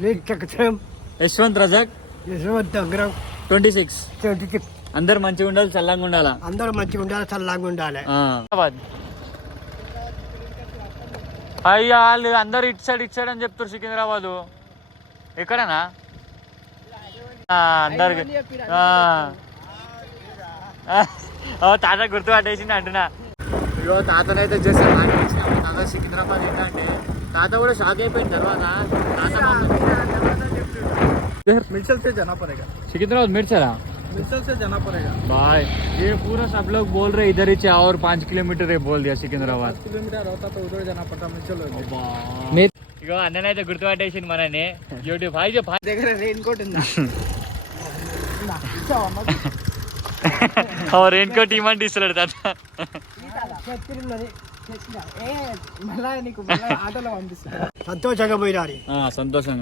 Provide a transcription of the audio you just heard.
యశ్వంత్ రజాక్ 26. అందరు మంచిగా ఉండాలి, చల్లంగా ఉండాలా. అందరూ మంచిగా ఉండాలి, చల్లంగా ఉండాలి. అయ్యా వాళ్ళు అందరు ఇటు సైడ్ అని చెప్తారు. సికింద్రాబాద్ ఎక్కడనా అందరికి తాత గుర్తు పట్టేసింది అంటున్నా. ఇగో తాతనైతే చేస్తాను. తాత సికింద్రాబాద్ ఏంటంటే తాత కూడా షాక్ అయిపోయిన తర్వాత मिर्चल से जाना पड़ेगा. सिकंदराबाद मिर्चला मिर्चल से जाना पड़ेगा भाई. ये पूरा सब लोग बोल रहे इधर ही और 5 किलोमीटर है बोल दिया सिकंदराबाद. 5 किलोमीटर होता तो उधर जाना पड़ता. मिर्चल ఇగో అన్ననైతే గుర్తుపట్టేసింది మనని. యూట్యూబ్ హాయ్ చెప్పు. దగ్గర రెయిన్ కోట్ ఉందా? రెయిన్ కోట్ ఇవ్వండి ఇస్తున్నాడు తాత. సంతోషంగా పోయినారు. సంతోషంగా